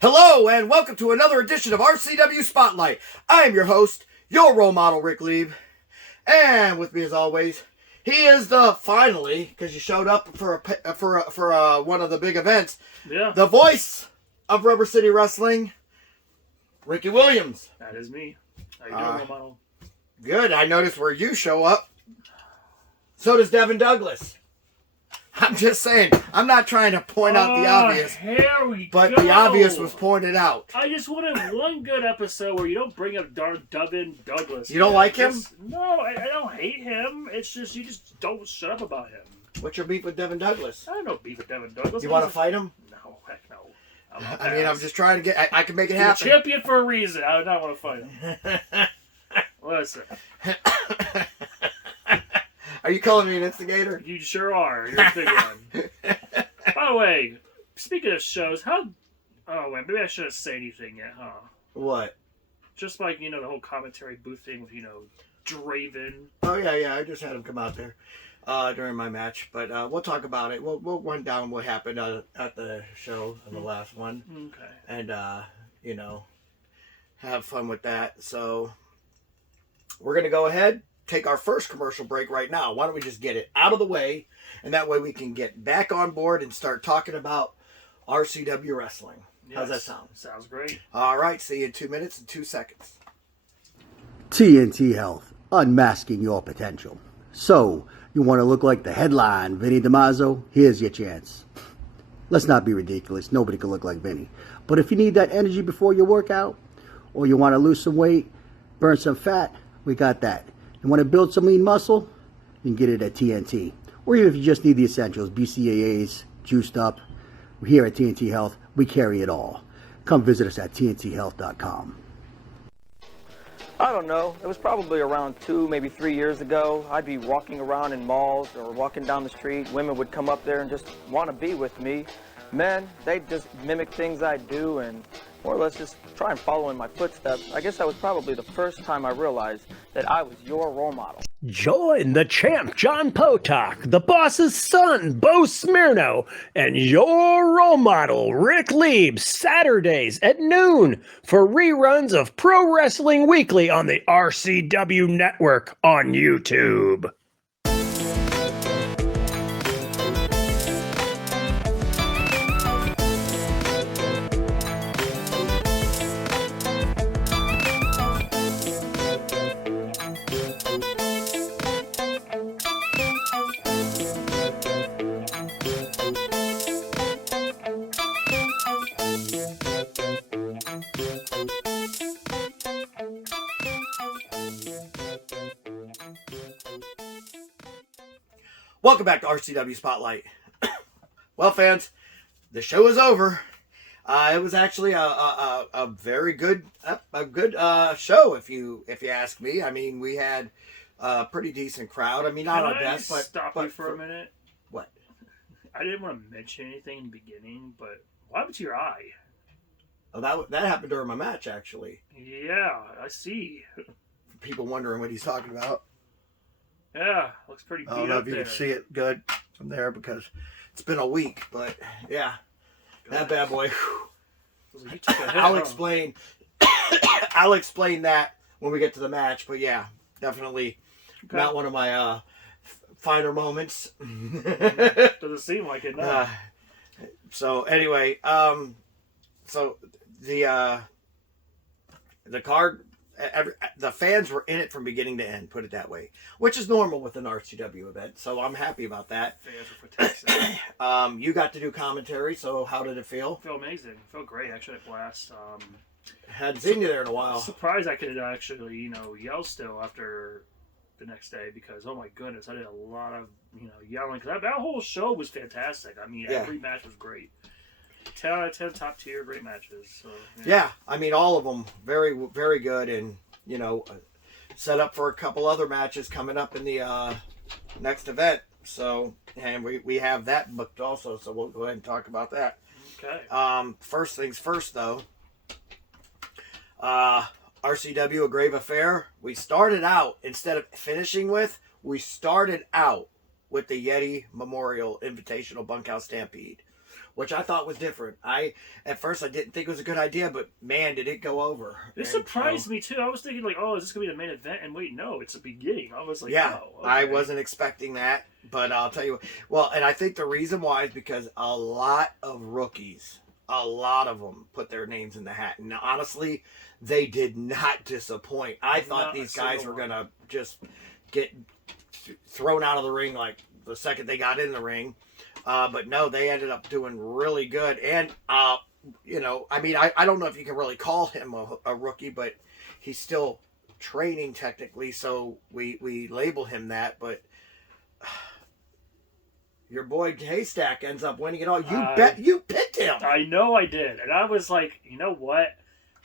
Hello and welcome to another edition of RCW Spotlight. I am your host, your role model, Rick Lieb. And with me as always, he is finally, because you showed up for one of the big events, the voice of Rubber City Wrestling, Ricky Williams. That is me. How you doing, role model? Good. I noticed where you show up. So does Devin Douglas. I'm just saying, I'm not trying to point out the obvious, but the obvious was pointed out. I just wanted one good episode where you don't bring up Devin Douglas. You don't like him? No, I don't hate him. It's just, you just don't shut up about him. What's your beef with Devin Douglas? I have no beef with Devin Douglas. You want to fight him? No, heck no. I mean, I'm just trying to get, I can make it happen. You're a champion for a reason. I would not want to fight him. Listen. Are you calling me an instigator? You sure are. You're a big one. By the way, speaking of shows, oh, wait, maybe I shouldn't say anything yet, huh? What? Just like, the whole commentary booth thing with, Draven. Oh, yeah, I just had him come out there during my match. But we'll talk about it. We'll run down what happened at the show in the last one. Okay. And, have fun with that. So, we're going to go ahead. Take our first commercial break right now. Why don't we just get it out of the way, and that way we can get back on board and start talking about RCW wrestling. Yes. How's that sound? Sounds great. All right, see you in 2 minutes and 2 seconds. TNT Health, unmasking your potential. So, you want to look like the headline, Vinny DiMaggio? Here's your chance. Let's not be ridiculous. Nobody can look like Vinny. But if you need that energy before your workout, or you want to lose some weight, burn some fat, we got that. You want to build some lean muscle? You can get it at TNT. Or even if you just need the essentials, BCAAs, juiced up. Here at TNT Health, we carry it all. Come visit us at TNTHealth.com. I don't know. It was probably around 2, maybe 3 years ago. I'd be walking around in malls or walking down the street. Women would come up there and just want to be with me. Men, they'd just mimic things I do and more or less just try and follow in my footsteps. I guess that was probably the first time I realized that I was your role model. Join the champ, John Potok, the boss's son, Bo Smirno, and your role model, Rick Lieb, Saturdays at noon for reruns of Pro Wrestling Weekly on the RCW Network on YouTube. Welcome back to RCW Spotlight. Well, fans, the show is over. It was actually a very good show, if you ask me. I mean, we had a pretty decent crowd. I mean, not our best, but stop you for a minute. What? I didn't want to mention anything in the beginning, but what happened to your eye? Oh, that happened during my match, actually. Yeah, I see. For people wondering what he's talking about. Yeah, looks pretty beat up. I don't know if you there. can see it good from there because it's been a week, but yeah, that bad boy. You took a hit, I'll explain. I'll explain that when we get to the match, but yeah, definitely not one of my finer moments. Doesn't seem like it. No. So anyway, so the card. The fans were in it from beginning to end, put it that way, which is normal with an RCW event, so I'm happy about that. Fans were for Texas. You got to do commentary, so how did it feel? Feel amazing. Felt great. Actually, had a blast. Hadn't seen you there in a I'm while. surprised I could actually, yell still after the next day because, oh my goodness, I did a lot of, yelling. Because that whole show was fantastic. I mean, Yeah. every match was great. 10 out of 10, top tier, great matches. So, Yeah, I mean, all of them very, very good, and set up for a couple other matches coming up in the next event. So, and we have that booked also. So we'll go ahead and talk about that. Okay. First things first, though. RCW A Grave Affair. We started out instead of finishing with. We started out with the Yeti Memorial Invitational Bunkhouse Stampede, which I thought was different. At first I didn't think it was a good idea, but man, did it go over. This surprised me too. I was thinking like, oh, is this gonna be the main event? And wait, no, it's the beginning. I was like, yeah, oh, okay. I wasn't expecting that, but I'll tell you. Well, and I think the reason why is because a lot of rookies, a lot of them put their names in the hat, and honestly, they did not disappoint. I thought these guys were gonna just get thrown out of the ring like the second they got in the ring. But no, they ended up doing really good. And, I mean, I don't know if you can really call him a rookie, but he's still training technically. So we label him that. But your boy Haystack ends up winning it all. You picked him. I know I did. And I was like, you know what?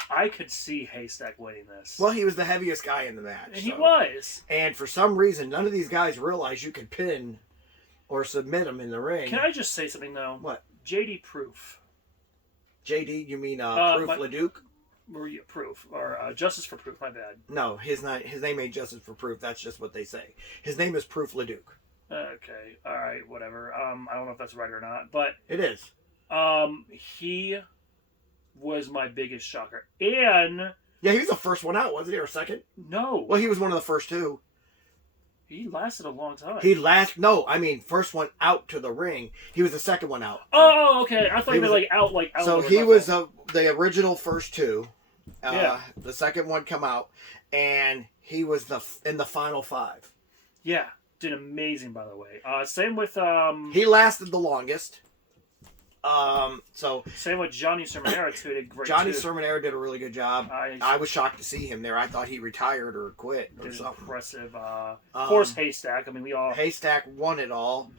I could see Haystack winning this. Well, he was the heaviest guy in the match. And he was. And for some reason, none of these guys realized you could pin or submit them in the ring. Can I just say something, though? What? JD Proof. JD, you mean Proof LeDuc? Maria Proof. Or Justice for Proof, my bad. No, his name ain't Justice for Proof. That's just what they say. His name is Proof LeDuc. Okay. All right, whatever. I don't know if that's right or not, but... It is. He was my biggest shocker. And... Yeah, he was the first one out, wasn't he? Or second? No. Well, he was one of the first two. He lasted a long time. First one out to the ring. He was the second one out. Oh, okay. I thought he was out. So he was the original first two. Yeah. The second one come out, and he was in the final five. Yeah, did amazing, by the way. Same with He lasted the longest. Same with Johnny Sermonera too. Did great. Johnny too. Sermonera did a really good job. I was shocked to see him there. I thought he retired or quit or something. Impressive. Of course, Haystack. I mean, we all. Haystack won it all.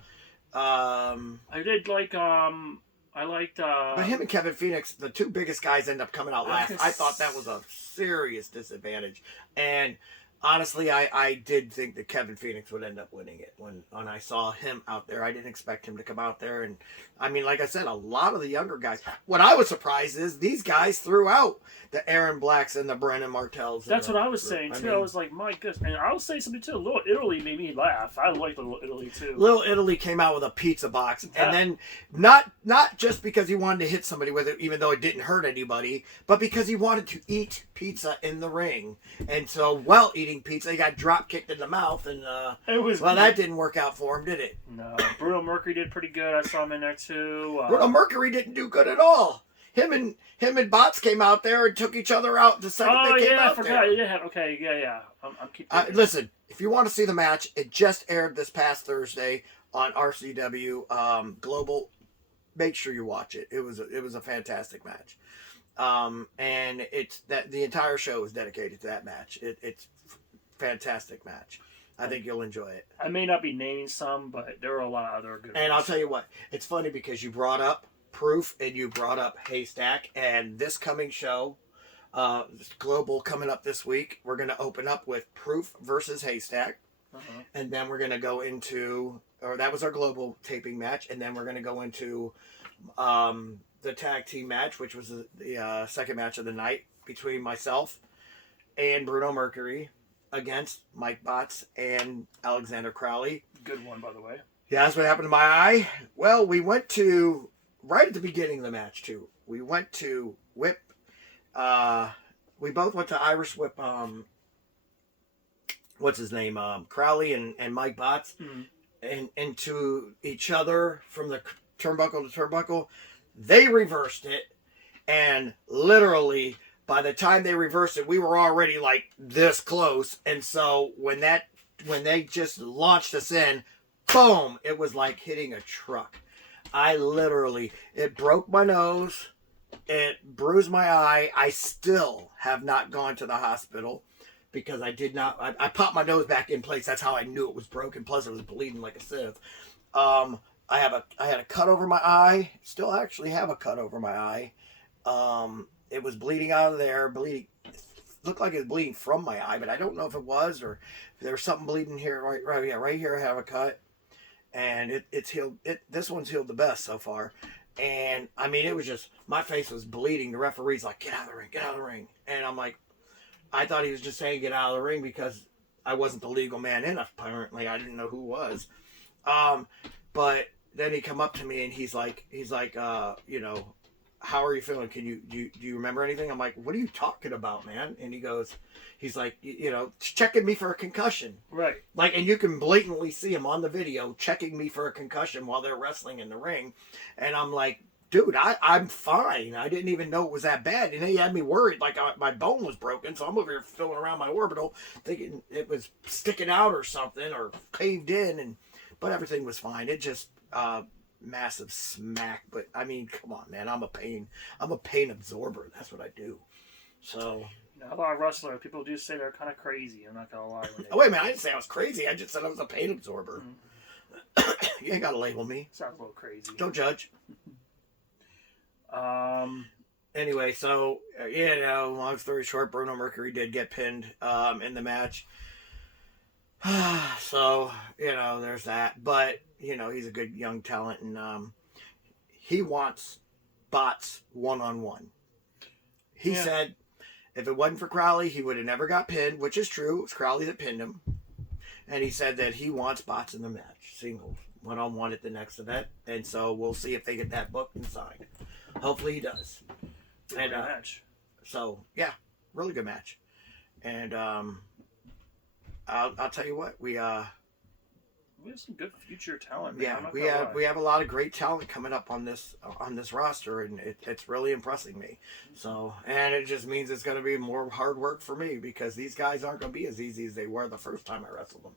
I did like. I liked. But him and Kevin Phoenix, the two biggest guys, end up coming out last. I thought that was a serious disadvantage, and honestly, I did think that Kevin Phoenix would end up winning it when I saw him out there. I didn't expect him to come out there, and I mean, like I said, a lot of the younger guys. What I was surprised is these guys threw out the Aaron Blacks and the Brennan Martells. That's what I was saying too. I was like, my goodness, and I'll say something too. Little Italy made me laugh. I liked Little Italy too. Little Italy came out with a pizza box, and then not just because he wanted to hit somebody with it, even though it didn't hurt anybody, but because he wanted to eat pizza in the ring. And so, while eating pizza, he got drop kicked in the mouth, and that didn't work out for him, did it? No, Bruno Mercury did pretty good. I saw him in there too. Bruno Mercury didn't do good at all. Him and Bots came out there and took each other out the second they came out there. I'm keeping. Listen, if you want to see the match, it just aired this past Thursday on RCW Global. Make sure you watch it. It was a fantastic match, and it's that the entire show is dedicated to that match. It's a fantastic match. I think you'll enjoy it. I may not be naming some, but there are a lot of other good ones. And I'll tell you what, it's funny because you brought up Proof and you brought up Haystack, and this coming show, Global coming up this week, we're going to open up with Proof versus Haystack, and then we're going to go into, or that was our Global taping match, and then we're going to go into the tag team match, which was the second match of the night between myself and Bruno Mercury against Mike Botts and Alexander Crowley. Good one, by the way. Yeah, that's what happened to my eye. Well, we went to, right at the beginning of the match, too, we went to Whip. We both went to Irish Whip, what's his name? Crowley and Mike Botts, and into each other from the turnbuckle to turnbuckle. They reversed it, and literally, by the time they reversed it, we were already like this close. And so when they just launched us in, boom, it was like hitting a truck. It broke my nose. It bruised my eye. I still have not gone to the hospital because I did not. I popped my nose back in place. That's how I knew it was broken. Plus, it was bleeding like a sieve. I had a cut over my eye. Still actually have a cut over my eye. It was bleeding out of there. Bleeding. Looked like it was bleeding from my eye, but I don't know if it was or if there was something bleeding here. Right here. I have a cut, and it's healed. This one's healed the best so far. And I mean, it was just my face was bleeding. The referee's like, "Get out of the ring, get out of the ring," and I'm like, I thought he was just saying get out of the ring because I wasn't the legal man in. Apparently, I didn't know who was. But then he come up to me and he's like, you know, how are you feeling? Do you remember anything? I'm like, what are you talking about, man? And he's like, you know, checking me for a concussion. Right. Like, and you can blatantly see him on the video checking me for a concussion while they're wrestling in the ring. And I'm like, dude, I'm fine. I didn't even know it was that bad. And he had me worried, like my bone was broken. So I'm over here feeling around my orbital, thinking it was sticking out or something or caved in. But everything was fine. It just, massive smack. But I mean, come on, man. I'm a pain absorber. That's what I do. So. A lot of wrestlers, people do say they're kind of crazy. I'm not gonna lie. Oh, wait a minute, I didn't say I was crazy. I just said I was a pain absorber. You ain't gotta label me. Sounds a little crazy. Don't judge. Anyway, so you know, long story short, Bruno Mercury did get pinned in the match. So you know, there's that. But you know, he's a good young talent, and he wants bots 1-on-1. He said if it wasn't for Crowley, he would have never got pinned, which is true. It was Crowley that pinned him. And he said that he wants bots in the match, singles, 1-on-1 at the next event. And so we'll see if they get that booked and signed. Hopefully he does. And match. So yeah, really good match. And I'll tell you what, we have some good future talent. Man. Yeah, we have a lot of great talent coming up on this roster, and it's really impressing me. So, and it just means it's going to be more hard work for me because these guys aren't going to be as easy as they were the first time I wrestled them.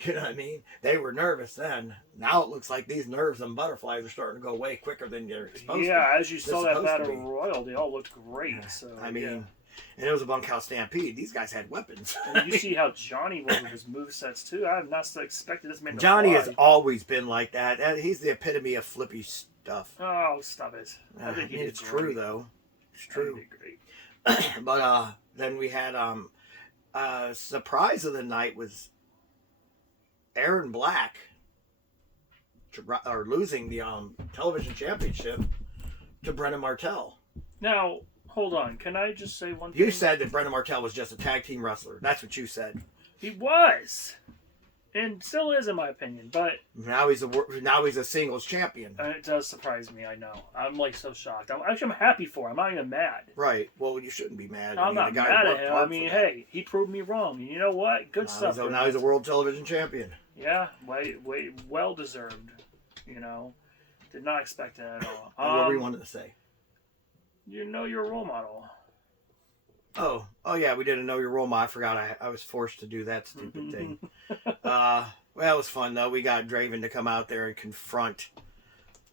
You know what I mean? They were nervous then. Now it looks like these nerves and butterflies are starting to go way quicker than they're supposed to. Yeah, as you saw that Battle Royal, they all looked great. Yeah. So I mean. And it was a bunkhouse stampede. These guys had weapons. And you see how Johnny was with his movesets too. I have not expected this man to Johnny fly. has always been like that. He's the epitome of flippy stuff. Oh, stop it. I think he did it's great. true, though. It's true. He did great. But then we had surprise of the night was Aaron Black losing the television championship to Brennan Martell. Now, hold on. Can I just say one thing? You said that Brennan Martell was just a tag team wrestler. That's what you said. He was. And still is, in my opinion. But now he's a singles champion. It does surprise me, I know. I'm like so shocked. I'm happy for him. I'm not even mad. Right. Well, you shouldn't be mad. I'm not mad at him. I mean, hey, he proved me wrong. And you know what? Good stuff. Now he's a world television champion. Yeah, well deserved. You know, did not expect that at all. What were you wanted to say? You know your role model. Oh yeah, we did a Know Your Role Model. I forgot I was forced to do that stupid thing. Well, it was fun though. We got Draven to come out there and confront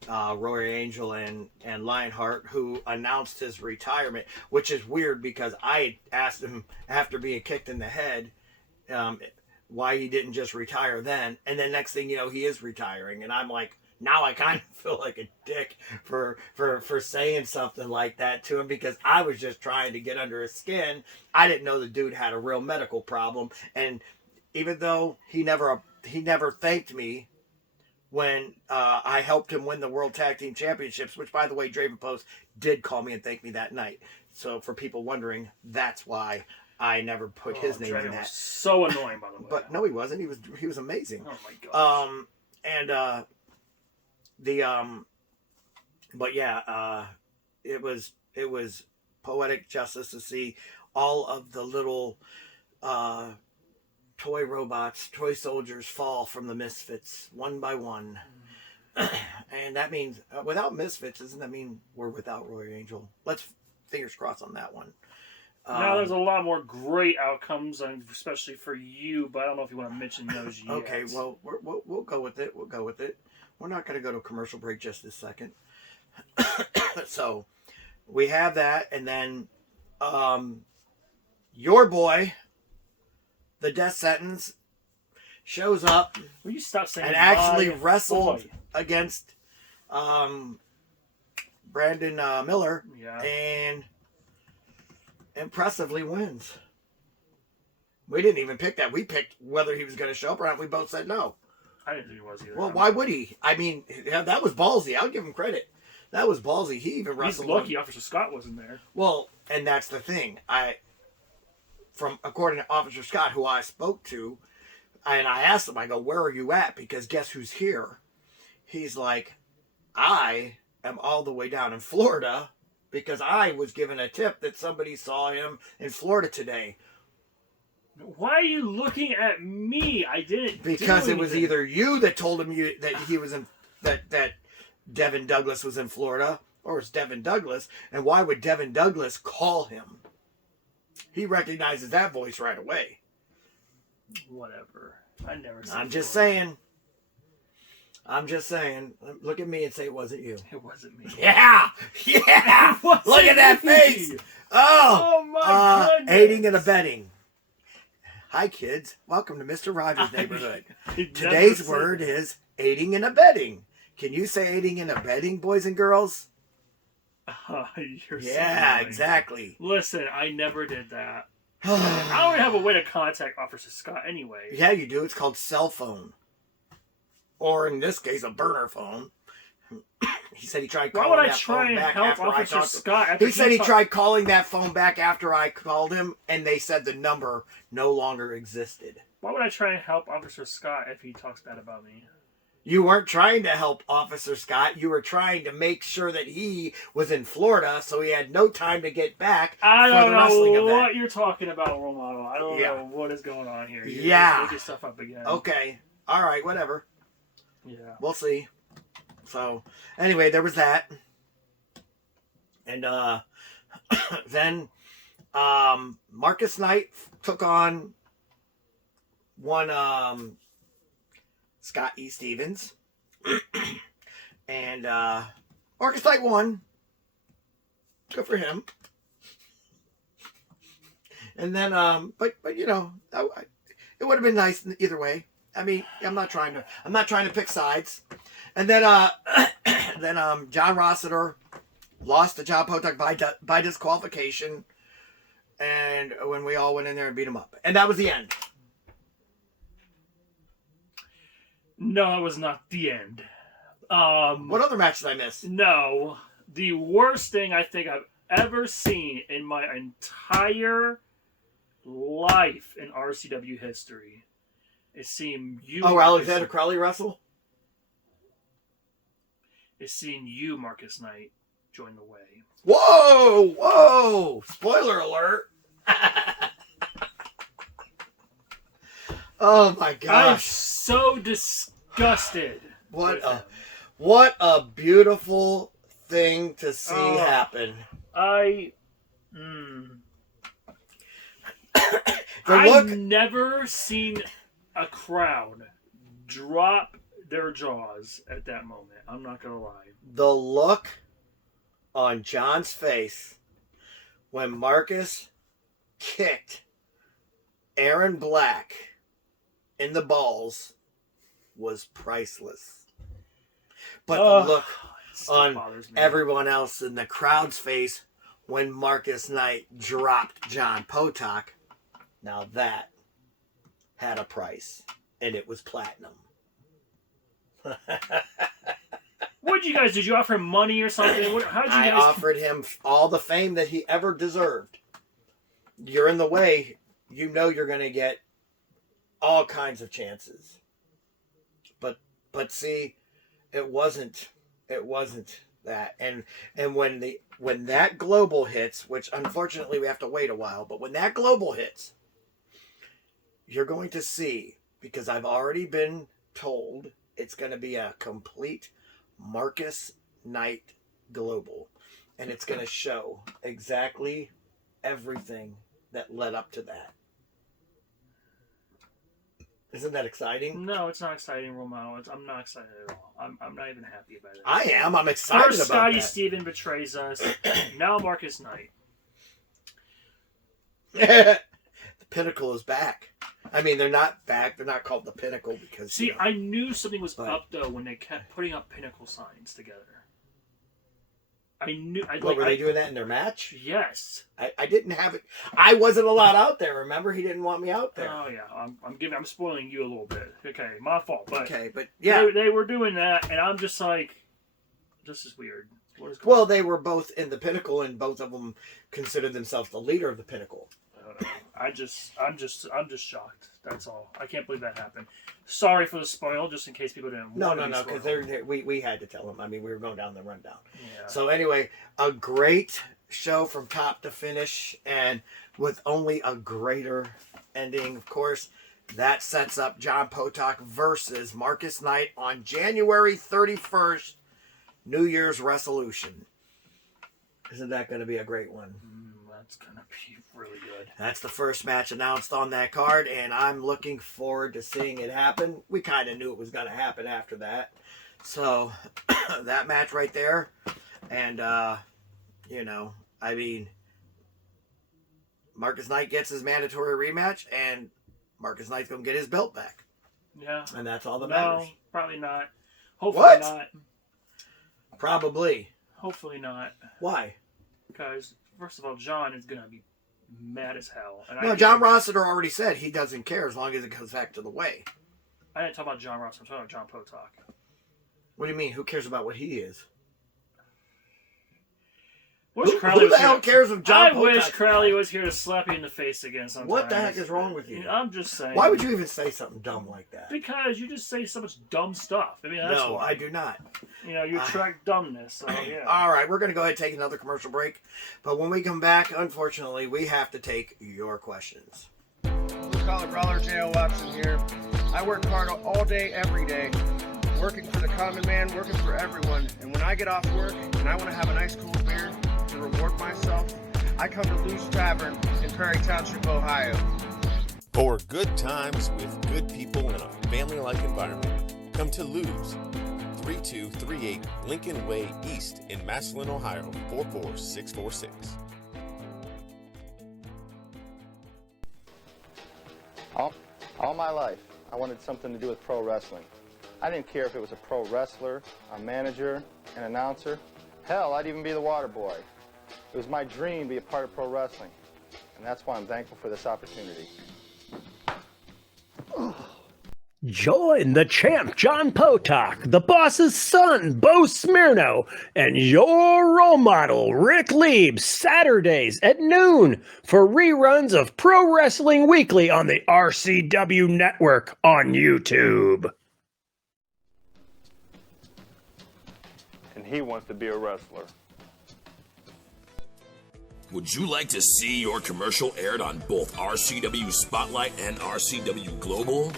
Roy Angel and Lionheart, who announced his retirement, which is weird because I asked him after being kicked in the head why he didn't just retire then, and then next thing you know, he is retiring, and I'm like, now I kind of feel like a dick for saying something like that to him because I was just trying to get under his skin. I didn't know the dude had a real medical problem, and even though he never thanked me when I helped him win the World Tag Team Championships, which by the way, Draven Post did call me and thank me that night. So for people wondering, that's why I never put his name in that. Was so annoying, by the way. But no, he wasn't. He was amazing. Oh my gosh. But yeah, it was poetic justice to see all of the little toy robots, toy soldiers fall from the Misfits one by one. And that means without Misfits, doesn't that mean we're without Roy Angel? Let's fingers crossed on that one. Now there's a lot more great outcomes, especially for you, but I don't know if you want to mention those yet. Okay, well, we'll go with it. We'll go with it. We're not going to go to a commercial break just this second. So, we have that, and then your boy, the death sentence, shows up Will you stop saying and actually my wrestled boy? against Brandon Miller, Yeah. and impressively wins. We didn't even pick that. We picked whether he was going to show up or not. We both said no. I didn't think he was either. Well, why would he? I mean, that was ballsy. I'll give him credit. That was ballsy. He even He's wrestled. lucky Officer Scott wasn't there. Well, and that's the thing. According to Officer Scott, who I spoke to, and I asked him, I go, where are you at? Because guess who's here? He's like, I am all the way down in Florida because I was given a tip that somebody saw him in Florida today. Why are you looking at me? I didn't. Because do it was anything. either you that told him that he was in that Devin Douglas was in Florida, or it's Devin Douglas. And why would Devin Douglas call him? He recognizes that voice right away. Whatever. I never. I'm just saying. Look at me and say it wasn't you. It wasn't me. Yeah. Look at that me. face. Oh my goodness. Aiding and abetting. Hi, kids. Welcome to Mr. Rogers' Neighborhood. Today's word is aiding and abetting. Can you say aiding and abetting, boys and girls? You're Yeah, so exactly. Listen, I never did that. I don't even have a way to contact Officer Scott anyway. Yeah, you do. It's called cell phone. Or in this case, a burner phone. He said he tried calling Why would I that try phone and back help after I Officer talked to him. Scott? After He said he talked- tried calling that phone back after I called him, and they said the number no longer existed. Why would I try and help Officer Scott if he talks bad about me? You weren't trying to help Officer Scott. You were trying to make sure that he was in Florida, so he had no time to get back I for don't the wrestling know event. what you're talking about, role model. I don't Yeah. know what is going on here. You're Yeah. just making stuff up again. Okay. All right, whatever. Yeah. We'll see. So, anyway, there was that. And then Marcus Knight took on one Scott E. Stevens. And Marcus Knight won. Good for him. And then but it would have been nice either way. I mean, I'm not trying to pick sides. And then John Rossiter lost to John Potok by disqualification, and when we all went in there and beat him up, and that was the end. No, it was not the end. What other match did I miss? No, the worst thing I think I've ever seen in my entire life in RCW history is seeing you. Alexander Crowley wrestle? Is seeing you, Marcus Knight, join the way. Whoa! Spoiler alert! Oh my I'm gosh! so disgusted. What with a him. what a beautiful thing to see happen. I've never seen a crowd drop their jaws at that moment. I'm not gonna lie. The look on John's face when Marcus kicked Aaron Black in the balls was priceless. But the look it still on bothers me. everyone else in the crowd's face when Marcus Knight dropped John Potok, now that had a price, and it was platinum. What'd you guys do? Did you offer him money or something? How'd you I guys? offered him all the fame that he ever deserved. You're in the way. You know you're going to get all kinds of chances. But see, it wasn't that. And when that global hits, which unfortunately we have to wait a while, but when that global hits, you're going to see, because I've already been told it's going to be a complete Marcus Knight global, and it's going to show exactly everything that led up to that. Isn't that exciting? No, it's not exciting, Romano. I'm not excited at all. I'm not even happy about it. I am. I'm excited First, about Scotty that. Steven betrays us. Now Marcus Knight. The Pinnacle is back. I mean, they're not back. They're not called the Pinnacle because... See, I knew something was up, though, when they kept putting up Pinnacle signs together. I knew... were they doing that in their match? Yes. I didn't have it. I wasn't allowed out there, remember? He didn't want me out there. Oh, yeah. I'm spoiling you a little bit. Okay, my fault. But okay, but yeah. They were doing that, and I'm just like, this is weird. What is going Well, on? they were both in the Pinnacle, and both of them considered themselves the leader of the Pinnacle. I don't know. I'm just shocked. That's all. I can't believe that happened. Sorry for the spoil, just in case people didn't. No, want to be because we had to tell them. I mean, we were going down the rundown. Yeah. So anyway, a great show from top to finish, and with only a greater ending, of course. That sets up John Potok versus Marcus Knight on January 31st, New Year's resolution. Isn't that going to be a great one? That's going to be really good. That's the first match announced on that card, and I'm looking forward to seeing it happen. We kind of knew it was going to happen after that. So, that match right there. And, I mean, Marcus Knight gets his mandatory rematch, and Marcus Knight's going to get his belt back. Yeah. And that's all that No, matters. probably not. Hopefully What? not. Probably. Hopefully not. Why? Because, first of all, John is going to be mad as hell. And No, John Rossiter already said he doesn't care as long as it goes back to the way. I didn't talk about John Ross. I'm talking about John Potok. What do you mean? Who cares about what he is? Wish Who Crowley the was hell here. cares if John I wish Potok's Crowley back? was here to slap you in the face again sometimes. What the heck is wrong with you? I'm just saying. Why would you even say something dumb like that? Because you just say so much dumb stuff. I mean, that's No, why. I do not. You attract dumbness. So, yeah. All right, we're going to go ahead and take another commercial break. But when we come back, unfortunately, we have to take your questions. Blue-collar brawler J.O. Watson here. I work hard all day, every day. Working for the common man, working for everyone. And when I get off work and I want to have a nice cool beer to reward myself, I come to Lou's Tavern in Prairie Township, Ohio. For good times with good people in a family-like environment, come to Lou's, 3238 Lincoln Way East in Massillon, Ohio, 44646. All my life, I wanted something to do with pro wrestling. I didn't care if it was a pro wrestler, a manager, an announcer. Hell, I'd even be the water boy. It was my dream to be a part of pro wrestling, and that's why I'm thankful for this opportunity. Join the champ, John Potok, the boss's son, Bo Smirno, and your role model, Rick Lieb, Saturdays at noon for reruns of Pro Wrestling Weekly on the RCW Network on YouTube. And he wants to be a wrestler. Would you like to see your commercial aired on both RCW Spotlight and RCW Global?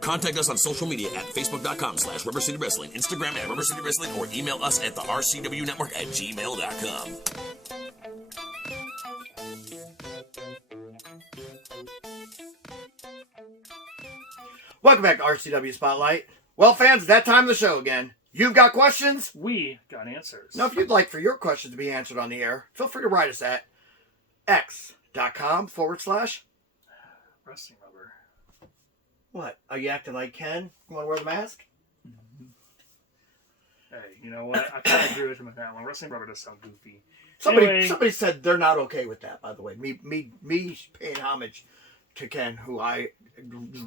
Contact us on social media at facebook.com/Rubber City Wrestling, Instagram at Rubber City Wrestling, or email us at the RCW Network at gmail.com. Welcome back to RCW Spotlight. Well, fans, it's that time of the show again. You've got questions? We got answers. Now, if you'd like for your questions to be answered on the air, feel free to write us at x.com/ Wrestling Rubber. What? Are you acting like Ken? You want to wear the mask? Hey, you know what? I kind of agree with him on that one. Wrestling Rubber does sound goofy. Somebody Anyway. said they're not okay with that, by the way. Me paying homage to Ken, who I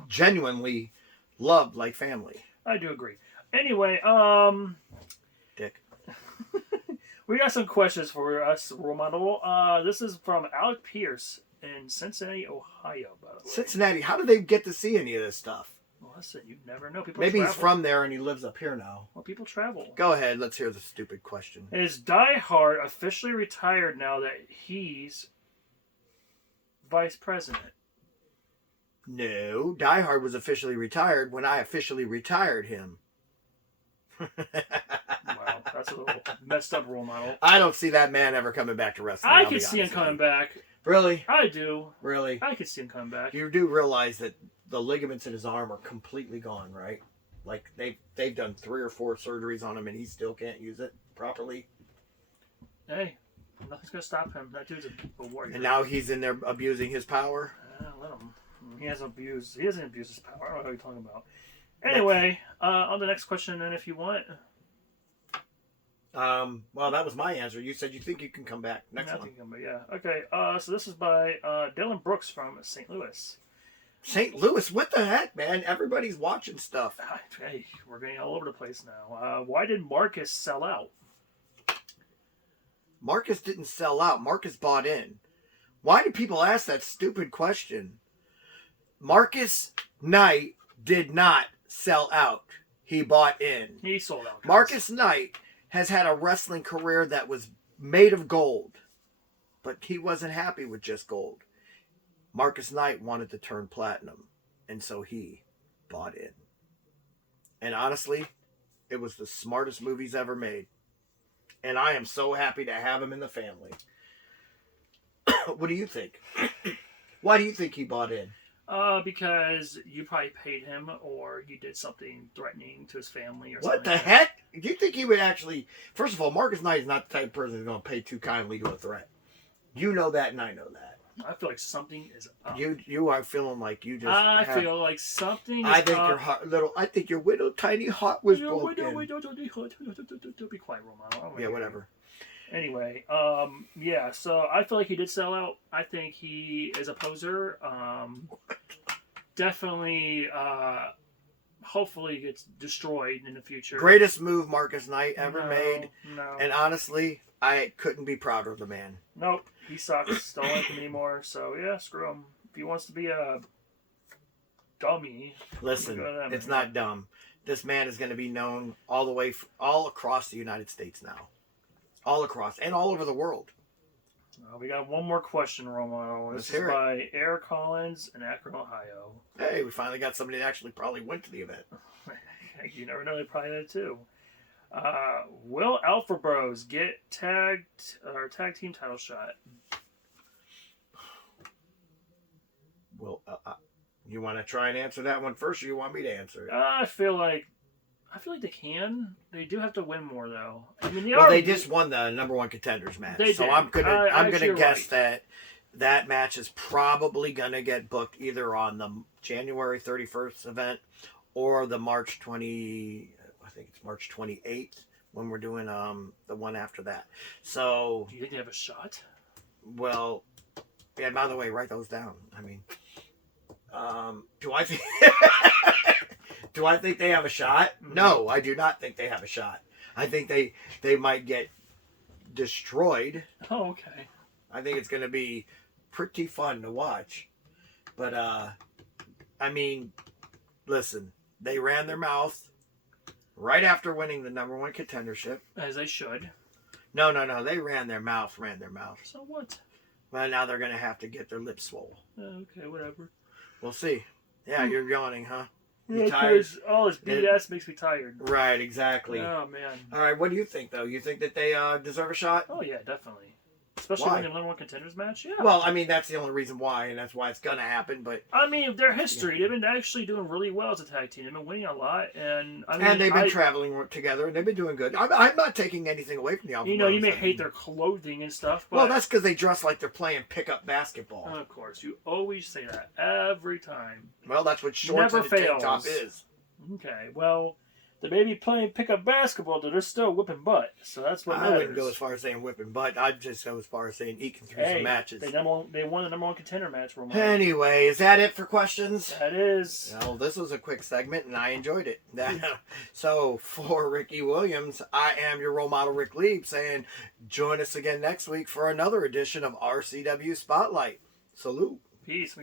genuinely loved like family. I do agree. Anyway, Dick. we got some questions for us, role model. This is from Alec Pierce in Cincinnati, Ohio, by the way. Cincinnati, how do they get to see any of this stuff? Well, listen, you never know. People Maybe travel. he's from there and he lives up here now. Well, people travel. Go ahead, let's hear the stupid question. Is Die Hard officially retired now that he's vice president? No, Die Hard was officially retired when I officially retired him. Wow, That's a little messed up role model. I don't see that man ever coming back to wrestling. I could see him coming back. Really? I do. Really? I could see him coming back. You do realize that the ligaments in his arm are completely gone, right? Like they've done 3 or 4 surgeries on him, and he still can't use it properly. Hey, nothing's gonna stop him. That dude's a warrior. And now he's in there abusing his power. Let him. He doesn't abuse his power. I don't know what you're talking about. Anyway, on the next question, then, if you want. Well, that was my answer. You said you think you can come back. Next one. Yeah. Okay. So this is by Dylan Brooks from St. Louis. St. Louis, what the heck, man? Everybody's watching stuff. Hey, we're getting all over the place now. Why did Marcus sell out? Marcus didn't sell out. Marcus bought in. Why do people ask that stupid question? Marcus Knight did not sell out. He bought in. He sold out. Guys. Marcus Knight has had a wrestling career that was made of gold, but he wasn't happy with just gold. Marcus Knight wanted to turn platinum, and so he bought in. And honestly, it was the smartest move he's ever made. And I am so happy to have him in the family. What do you think? Why do you think he bought in? Because you probably paid him, or you did something threatening to his family, or what something. The heck? Do you think he would actually? First of all, Marcus Knight is not the type of person who's going to pay too kindly to a threat. You know that, and I know that. I feel like something is up. You are feeling like you just. I feel like something. I is think up. your heart, little. I think your little tiny heart was broken. Don't be quiet, Romano. Yeah, whatever. Anyway, yeah. So I feel like he did sell out. I think he is a poser. Definitely. Hopefully gets destroyed in the future. Greatest move Marcus Knight ever made. No. And honestly, I couldn't be prouder of the man. Nope. He sucks. Don't like him anymore. So yeah, screw him. If he wants to be a dummy. Listen, it's not dumb. This man is going to be known all across the United States now. All across and all over the world. We got one more question, Romano. This is by Eric Collins in Akron, Ohio. Hey, we finally got somebody that actually probably went to the event. You never know, they probably did too. Will Alpha Bros get tag team title shot? Well, you want to try and answer that one first, or you want me to answer it? I feel like they can. They do have to win more, though. I mean, they just won the number 1 contenders match, so I'm gonna guess that match is probably gonna get booked either on the January 31st event or the March 28th when we're doing the one after that. So do you think they have a shot? Well, yeah. By the way, write those down. I mean, do I think? Do I think they have a shot? No, I do not think they have a shot. I think they might get destroyed. Oh, okay. I think it's going to be pretty fun to watch. But, I mean, listen, they ran their mouth right after winning the number 1 contendership. As they should. No. They ran their mouth. So what? Well, now they're going to have to get their lips swole. Okay, whatever. We'll see. Yeah, you're yawning, huh? You tired? All this BS makes me tired. Right, exactly. Oh, man. All right, what do you think, though? You think that they deserve a shot? Oh, yeah, definitely. Especially winning the number 1 contenders match, yeah. Well, I mean, that's the only reason why, and that's why it's going to happen, but... I mean, their history, they've been actually doing really well as a tag team. They've been winning a lot, and... and they've been traveling together, and they've been doing good. I'm not taking anything away from the Alpha Bros. You may hate their clothing and stuff, but... Well, that's because they dress like they're playing pickup basketball. Of course, you always say that every time. Well, that's what shorts and a tank top is. Okay, well... They may be playing pickup basketball, but they're still whipping butt. So that's what matters. I wouldn't go as far as saying whipping butt. I'd just go as far as saying eking through some matches. They won the number 1 contender match. Anyway, is that it for questions? That is. Well, this was a quick segment, and I enjoyed it. So, for Ricky Williams, I am your role model, Rick Lieb, saying join us again next week for another edition of RCW Spotlight. Salute. Peace.